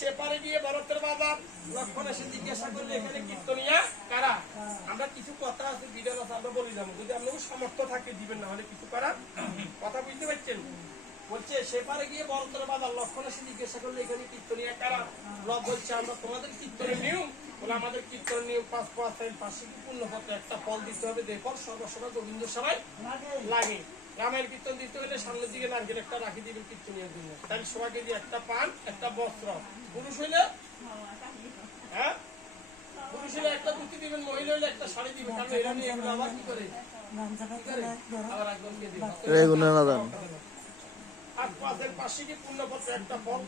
সেপারে গিয়ে বরফের বাজার লক্ষণ এসে জিজ্ঞাসা করলে এখানে কীর্তনিয়া কারা। আমরা কিছু কথা আছে বিধান আছে আমরা বলি যাবো, যদি আপনার সমর্থ থাকে দিবেন, না হলে কিছু করার কথা বুঝতে পারছেন। বলছে সেপারে গিয়ে বরফের বাজার লক্ষণ এসে জিজ্ঞাসা করলে এখানে কীর্তনিয়া কারা। রব বলছে আমরা তোমাদের কীর্তনের নিয়ম বলে আমাদের কীর্তনের নিয়ম 5 পূর্ণপত্র একটা ফল দিতে হবে, দেখো সর্বসভা গোবিন্দ সবাই লাগে। রামের কীর্তন দিতে হলে সামনের দিকে নারকেল একটা রাখি দিবেন কীর্তনিয়ার জন্য, তাহলে সবাইকে দিয়ে একটা পান একটা বস্ত্র। পুরুষ হইলে হ্যাঁ পুরুষ হইলে একটা ধুতি দিবেন, মহিলা হইলে একটা শাড়ি দিবেন, কারণ এরা নিয়ে এগুলো আবার কি করে আবার একজনকে দিবেন। আর 5 পূর্ণপত্র একটা ফল,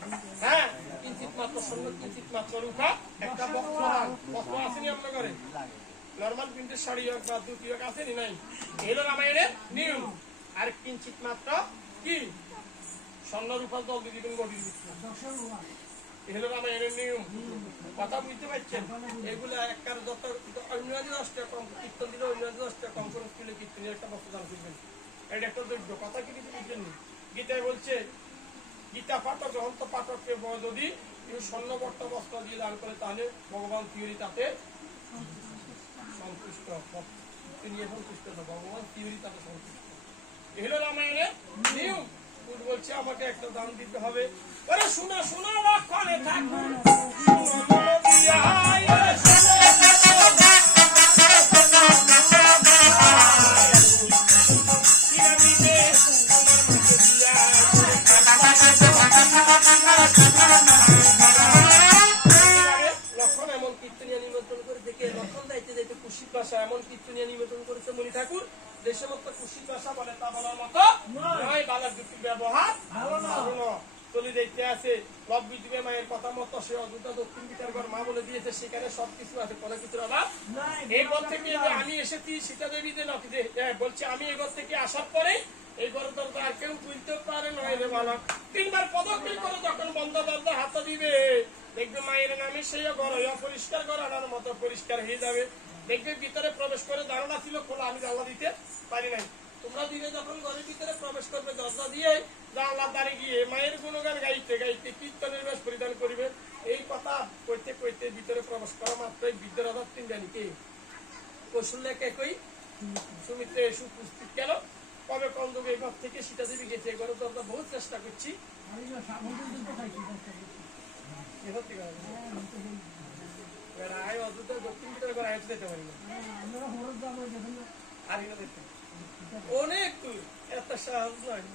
হ্যাঁ কিঞ্চিত মাত্র স্বর্ণ কিঞ্চিত মাত্র রূপা একটা বস্ত্র আসেনি আপনার ঘরে, নর্মাল প্রিন্টের শাড়ি হোক বা ধুতি হোক আসেনি নাই, এলো রামায়ণের নিয়ম। আর কিঞ্চিত মাত্র কি স্বর্ণ রূপা জল দিয়ে দিবেন গভীর এলো রামায়ণের নিয়ম। কথা বুঝতে পারছেন। এগুলো একবার যত অন্যান্য 10 টাকা কম কীর্তন দিলে অন্যান্য 10 টাকা কম করে তুলে কীর্তনের একটা বস্ত্র দান করবেন, এটা একটা যোগ্য কথা। কি কিছু বুঝলেন? গীতায় বলছে গীতা পাঠক গ্রন্থ পাঠককে যদি স্বর্ণবর্ত বস্ত্র দিয়ে দান করে তাহলে ভগবান থিওরি তাতে সন্তুষ্ট, সন্তুষ্ট না, ভগবান থিওরি তাতে সন্তুষ্ট। এগুলো রামায়ণের নিয়ম। বলছে আমাকে একটা দান দিতে হবে। ওরে শোনা শোনা লক্ষণে ঠাকুর লক্ষণ এমন কীর্তনিয়া নিমন্ত্রণ করে দেখে লক্ষণ যাইতে যাইতে কুশিক ভাষা এমন কীর্তনিয়া নিমন্ত্রণ করেছে মণি ঠাকুর, দেশের মতো কুশিক ভাষা বলে তা বলার মতো নয়, বালার যুক্তির ব্যবহার চলে যাইতে আছে। রব্বি দিবে মায়ের কথা মতো সে অযোধ্যা দক্ষিণ বিটারগড় মা বলে দিয়েছে, সেখানে সবকিছু আছে, কোনো কিছুর অভাব। এই ঘর থেকে আমি এসেছি সীতা দেবী যে বলছে আমি এই ঘর থেকে আসার পরে এই ঘর দরজা আর কেউ বুঝতে পারে নয় রে বালক। 3 বার পদক্ষেপ করে যখন বন্ধ দরজা হাত দিবে দেখবে মায়ের নামে সেই ঘর অপরিষ্কার ঘর আনার মতো পরিষ্কার হয়ে যাবে। দেখবে ভিতরে প্রবেশ করে জানালা ছিল খোলা, আমি জানলা দিতে পারি নাই। তোমরা দিনে যখন ঘরের ভিতরে প্রবেশ করবে দরজা দিয়ে জানলার দ্বারে গিয়ে মায়ের গুণগান গাইতে গাইতে কীর্তনের বেশ পরিধান করিবে। এই কথা কইতে কইতে ভিতরে প্রবেশ করা মাত্রই বিদ্যারাধার 3 জানিকে কৌশল্যে একই সুমিত্র এসে উপস্থিত গেল। কবে কোন যুগে এই ঘর থেকে সীতা দেবী গেছে, এই ঘরের দরজা বহুত চেষ্টা করছি, দক্ষিণ ভিতরে ঘর আয়তে যেতে পারি না, আর দেখতে অনেক দূর, এত সহজ নয়।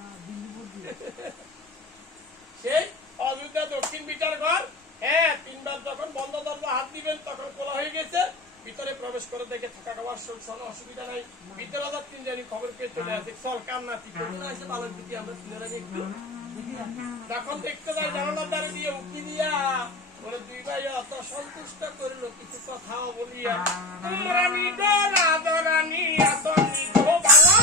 সেই অযোধ্যা দক্ষিণ বিটার ঘর, হ্যাঁ 3 বার যখন বন্ধ দরজা হাত দিবেন তখন খোলা হয়ে গেছে। ভিতরে প্রবেশ করে দেখে থাকা খাওয়ার কোনো অসুবিধা নাই। বিদ্যারাধার 3 জানি খবর পেয়ে চলে আসে, চল কান্না ঠিক আছে বালক দিদি আমরা তিনারা একটু তখন দেখতে যাই জানালার দ্বারে দিয়ে উকি দিয়া বলে 2 ভাই অত সন্তুষ্ট করিল কিছু কথাও বলিয়া তোমরা নিদর আদরানি এত নিদো বালা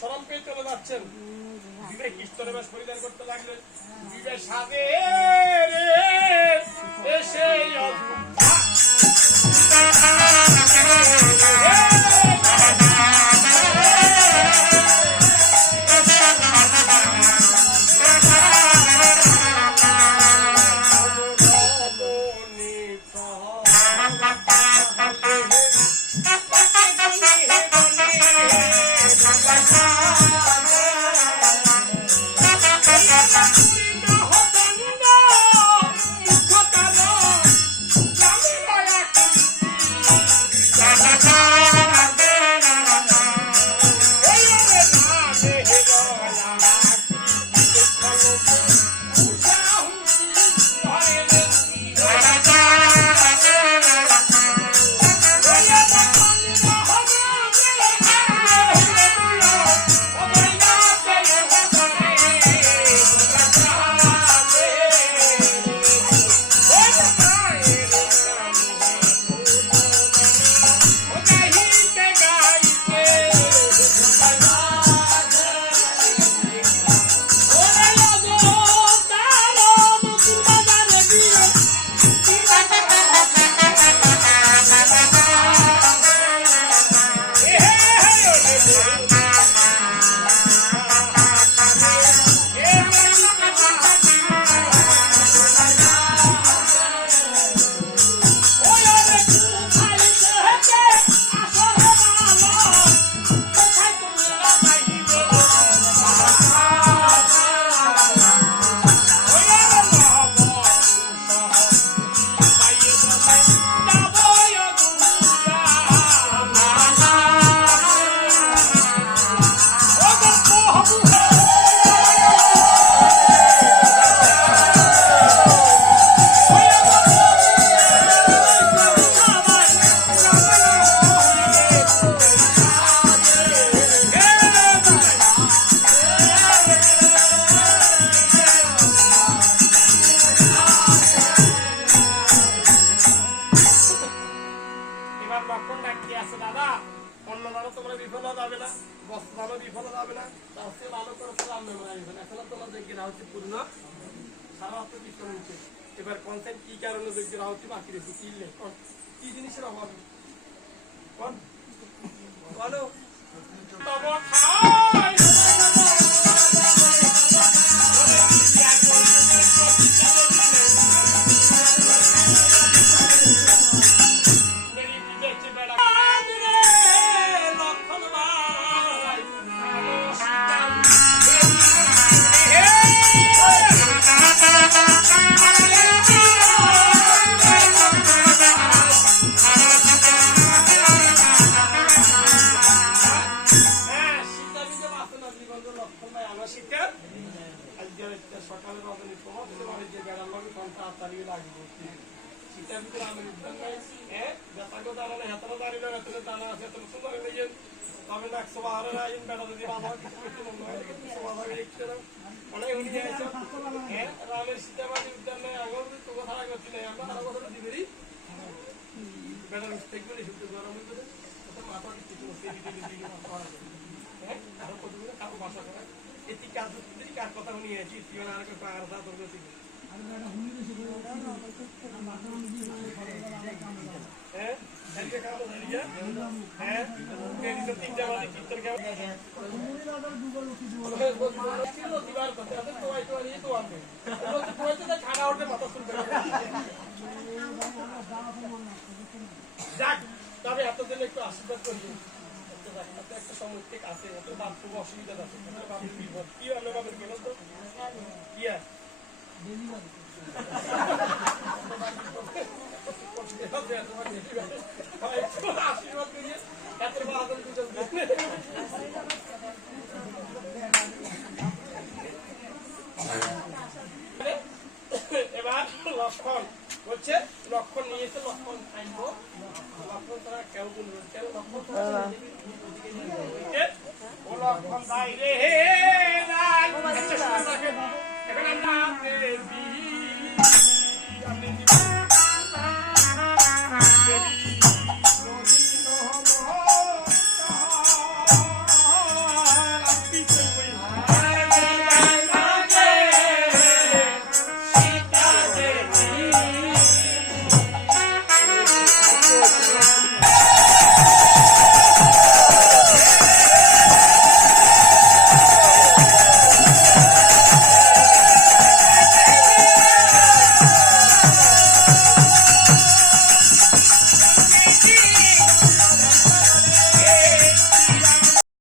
শরম পেয়ে চলে যাচ্ছেন। বিবেক কীর্তনে বেশ পরিধান করতে লাগলেন। বিবেক সাজে এসে ফেলা যাবে না, তার চেয়ে ভালো করে রাম মেমোরাইজ হবে। এখন তোমার যোগ্যরা হচ্ছে পূর্ণ সারা অর্থ কীর্তন হচ্ছে। এবার কনসেন্ট কি কারণে যোগ্যরা হচ্ছে বাকি রেখে কি জিনিসের অভাব বলো সকালে রজনী তোমার যে বেড়ার লগে ঘন্টা তালিয়ে লাগবে শীতের ভিতরে আমি উদ্যান নাই বেতাকে দাঁড়ানো হেতানো দাঁড়িয়ে বেতনে দানা আছে তুমি সুন্দর নিয়ে তবে না 112 না ইন বেড়া যদি ভালো কিছু করতে মন হয় কিন্তু 112 দেখতে না অনেক উনি যাইছো রামের সীতাবাদী উদ্যান নাই আগল তো কথা করছি না আমরা আরো কথা দিবেরি বেড়া মিস্টেক করে শুনতে গরম হইতো তো মাথা কিছু সেই দিকে আরো কতগুলো কারো ভাষা করে এটি কাজ যদি কার কথা শুনি আছি তুই আর একটা আর সাথে তোর কাছে আর বেটা হুনি বেশি করে মাথা দিয়ে হ্যাঁ এদিকে কাজ হইয়া হ্যাঁ মেরি তো তিনটা বাজে কীর্তন গাও হুনি দাদা দুবার উঠি দুবার ছিল দিবার কথা আছে তো আই তো আর এই তো আছে তো কইতে না খানা উঠে মাথা শুনতে যাক তবে এতদিন একটু আশীর্বাদ করি একটা সমস্যা আছে এত বাথরুম অসুবিধা আছে কি হলো বাবার গেল তো কি আশীর্বাদ করিয়ে এত এবার লক্ষণ বলছে লক্ষণ নিয়েছে লক্ষণ আনবো লক্ষণ তারা কেউ বলবে কেন লক্ষণ